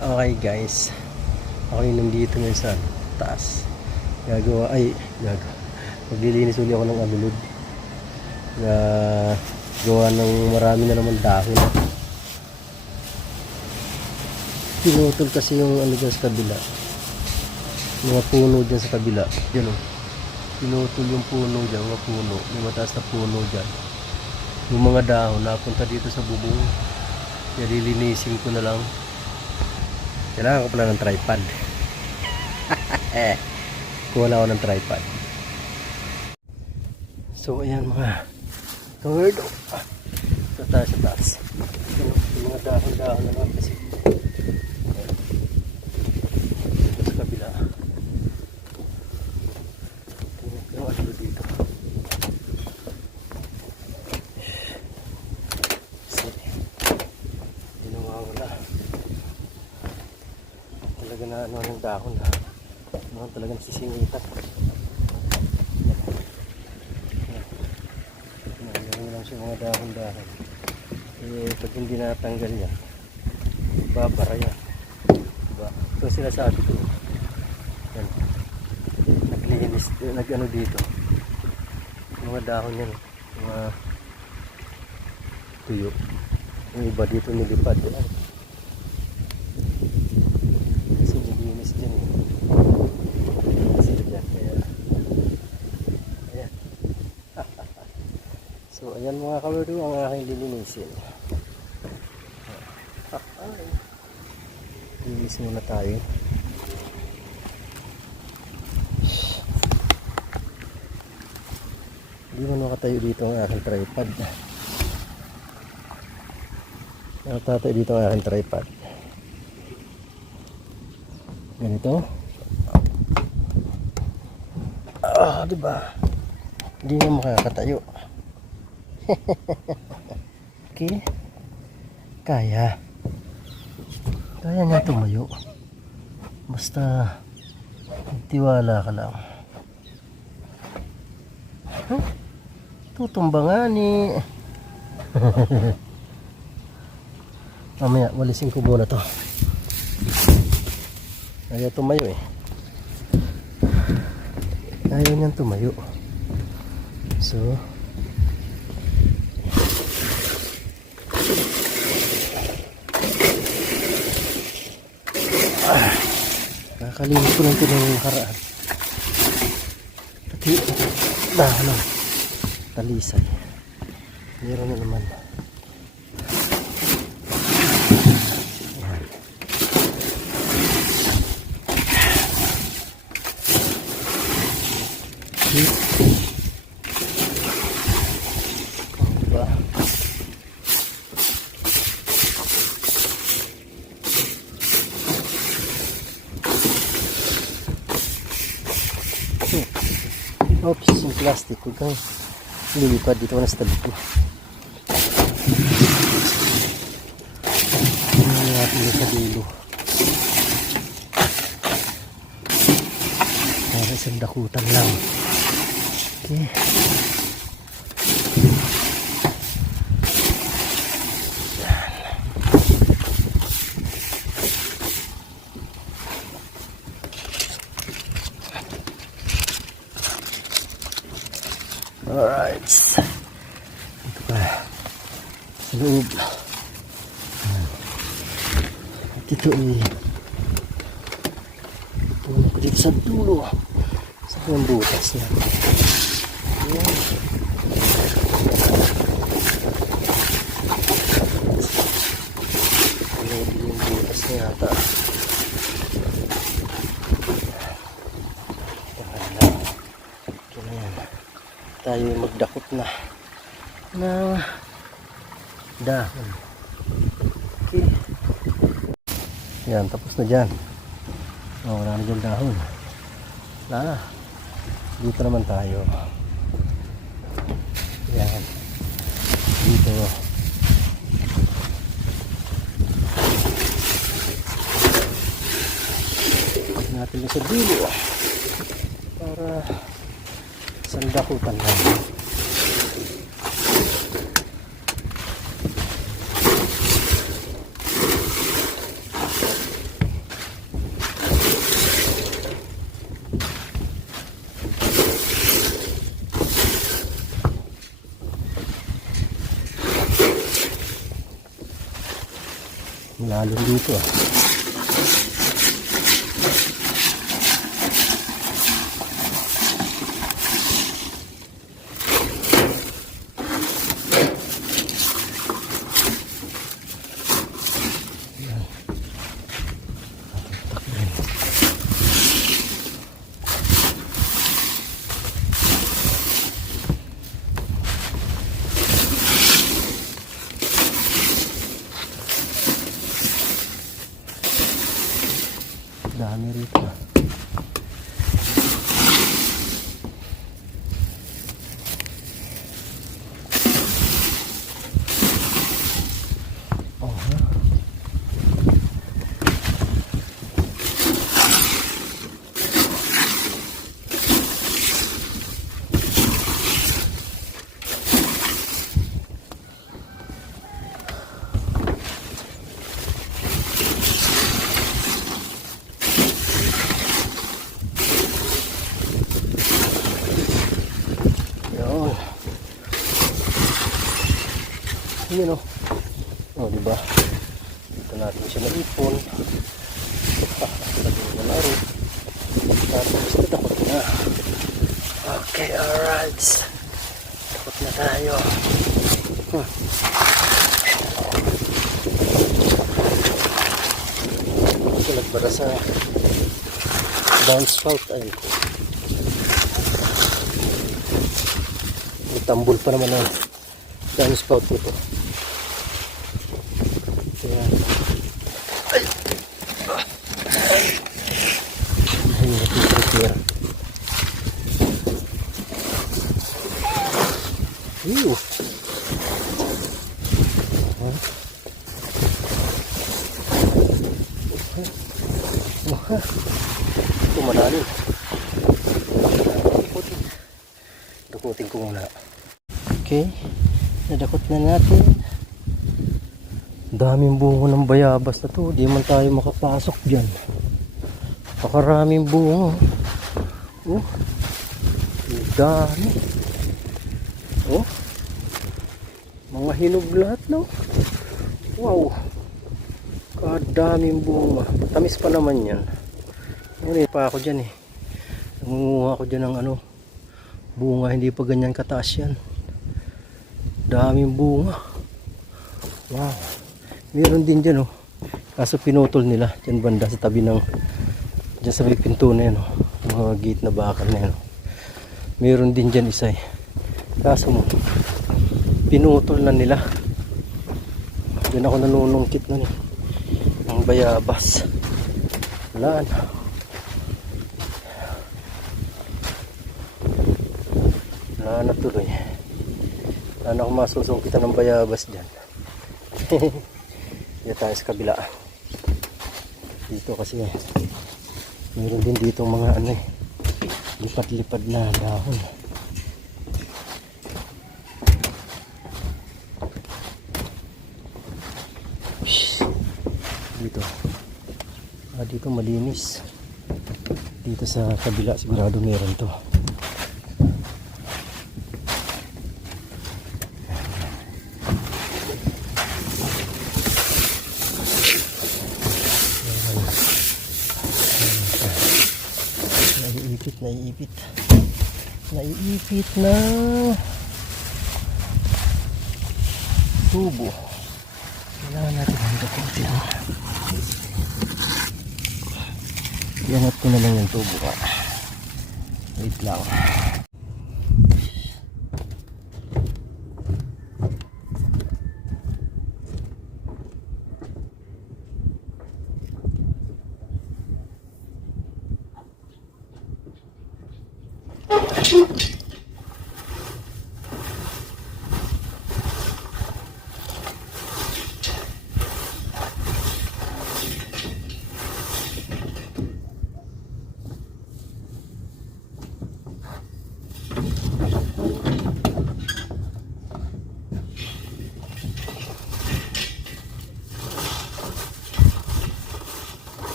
Okay guys, ako yung nandito ngayon sa taas. Maglilinis uli ako ng alulod. Gawa ng marami na naman dahon. Pinutol kasi yung ano dyan sa kabila. Mga puno dyan sa kabila. Dyan o. Pinutol yung puno dyan, mga puno. May mataas na puno dyan. Yung mga dahon napunta dito sa bubong. Kaya lilinisin ko na lang. Kailangan ko pala ng tripod. Kuha na ako ng tripod. So ayan mga kawerdo. Sa taas. Yung mga dahon-dahon na lang kasi. Sa kabila. Yung ano dito. Kasi hindi nawawala. Talaga na ano ng dahon ha. Ano talaga nasisingitan. Nangyayon lang siya mga dahon-dahon. Pag hindi natanggal yan, babara yan. Diba? Ito sinasabi ko. Yan. Naglinis, nag-ano dito. Mga dahon yan. Mga tuyo. Yung iba dito nilipad. Yan. Kasi naglinis dyan. Kasi dyan. Kaya, ayan. So, ayan mga kawerdo ang aking lilinisin. Linis muna tayo. Hindi mo nakatayo dito ang aking tripod. Nakatayo dito ang aking tripod. Ganito. Diba? Hindi mo makakatayo. Okay. Kaya niya tumayo. Basta tiwala ka lang. Tutumba nga ni. Mamaya walisin ko muna to. Ayaw tumayo eh. Ayaw niyang tumayo. So nakakalimutan ko lang ito ng nakaraan. Pati ano, talisay. Meron na naman. Diba? Oops, yung plastic. Huwag kang lilipad dito na sa tabi ko. Hindi natin sa dulo. Para isang dakutan lang. Okay. Alright. Ito pa. Sa loob. At ito eh. Puno ko dito sa dulo. Sa buong butas niya. Ayan. Yung butas niya yata. Tayo magdakot na dahon. Okay. Yan, tapos na dyan. Wala na dyan dahon. Dito naman tayo. Yan. Dito. Natin na sa dulo. Para sandakutan lang. Alon dito ah. Dami rito. Oh, yun. Yun oh. Oh, diba? Dito natin siya naipon. Lagyan na laro. Tapos takot na. Okay, alright. Takot na tayo. Ito nagbara sa downspout. Ayun ko. May tambol pa naman ang downspout nito. Kaya ayun natin prepare. Ew. Ito malalim. Dukutin ko muna. Okay, nadakot na natin. Daming bunga ng bayabas na to. Di man tayo makapasok dyan. Pakaraming bunga. Oh, dami. Oh, mga hinog lahat, no? Wow, kadaming bunga. Tamis pa naman yan. Ngayon pa ako dyan eh. Nangunguha ako dyan ng ano, bunga. Hindi pa ganyan kataas yan. Daming bunga. Wow. Meron din dyan oh. Kaso pinutol nila dyan banda sa tabi ng dyan sa may pinto na yan oh. Mga gate na bakal na yan oh. Meron din dyan isa eh. Kaso mo pinutol na nila. Dyan ako nanunungkit na eh. Ang bayabas. Wala na. Wala na tuloy. Wala na akong masusungkitan ng bayabas dyan. Dito tayo sa kabila. Dito kasi meron din dito mga ano eh, lipat-lipad na dahon. Dito. Dito malinis. Dito sa kabila sigurado meron to. Naiipit na tubo. Kailangan natin hanggang konti lang. Iangat ko na lang yung tubo ka. Wait lang.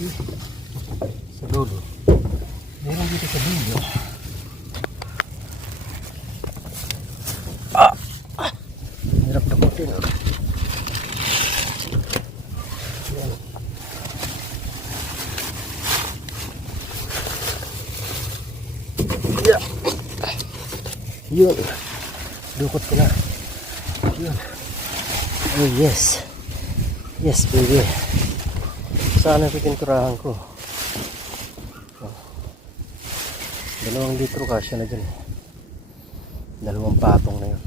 Sa dulo. Meron dito sa dulo. Hirap dakutin. Yan. Yeah. Yun. Dukot ko na. Yun. Oh yes. Yes baby. Sana pitinturahan ko. Oh. 2 litro kasya na dyan. 2 patong na yun.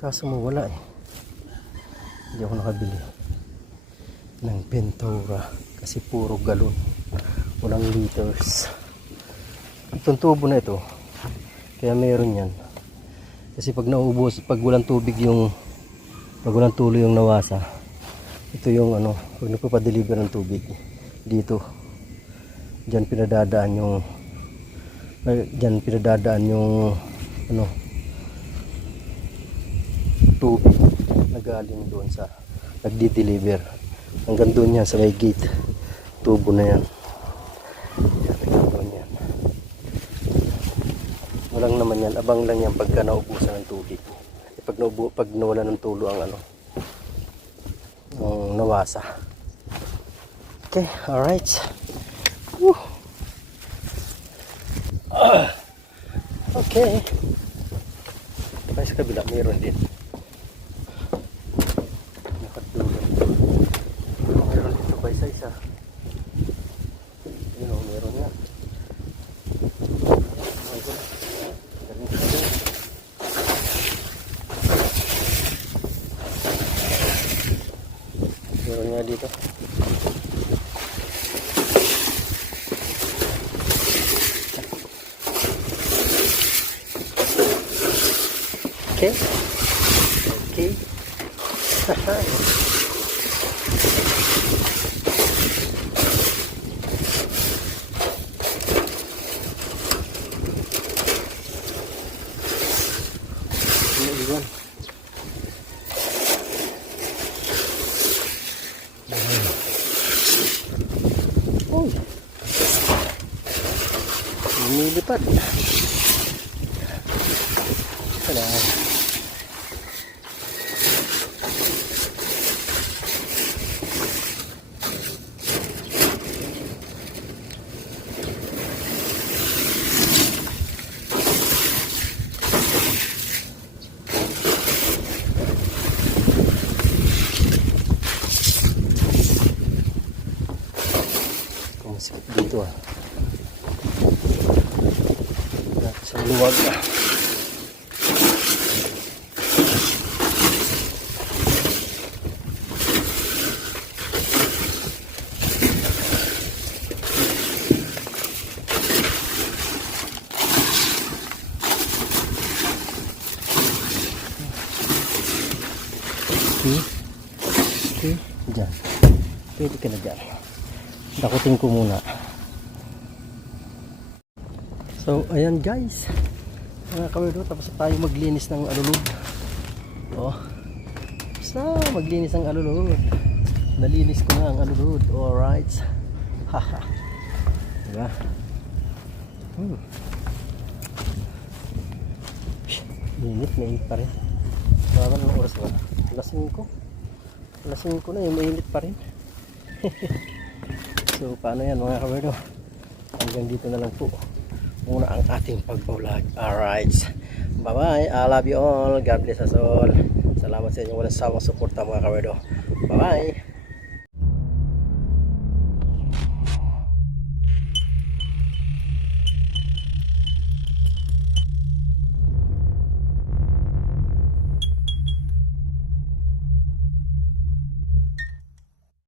Kaso mawala eh. Hindi ako nakabili ng Ventura kasi puro galon. Walang liters. Itong tubo na ito, kaya meron yan. Kasi pag naubos, pag walang tubig yung, pag walang tuloy yung nawasa, ito yung ano, pag nagpapadeliver ng tubig dito, dyan pinadadaan yung ano, tubig na galing doon sa nagdi-deliver hanggang doon yan sa may gate. Tubo na yan. Walang naman yan, abang lang yan pagka naubusan ng tubig. Pag nawala ng tulo ang ano, ang nawasa. Okay, alright. Okay. Kaya sa kabila, mayroon din. Nakatulog. Mayroon dito pa isa-isa. Yun o, mayroon nga. Meron nga dito. Okay. Okay. Iwan. Uy. Lumilipat. Wala. Masakit dito ah. Sa luwag ah. Okay, dyan. Pwede ka na dyan. Dakutin ko muna. So, ayan guys. Mga kawedo, tapos tayo maglinis ng alulod. Oh. So, maglinis ng alulod. Nalinis ko na ang alulod. Alright. Haha. Diba? Mainit pa rin. Baka ng oras ba? Alas 5 na yung mainit pa rin. So paano yan mga kawerdo, hanggang dito na lang po muna ang ating pagbablog. Alright, bye bye, I love you all, God bless us all. Salamat sa inyong walang sawang suporta mga kawerdo. Bye bye.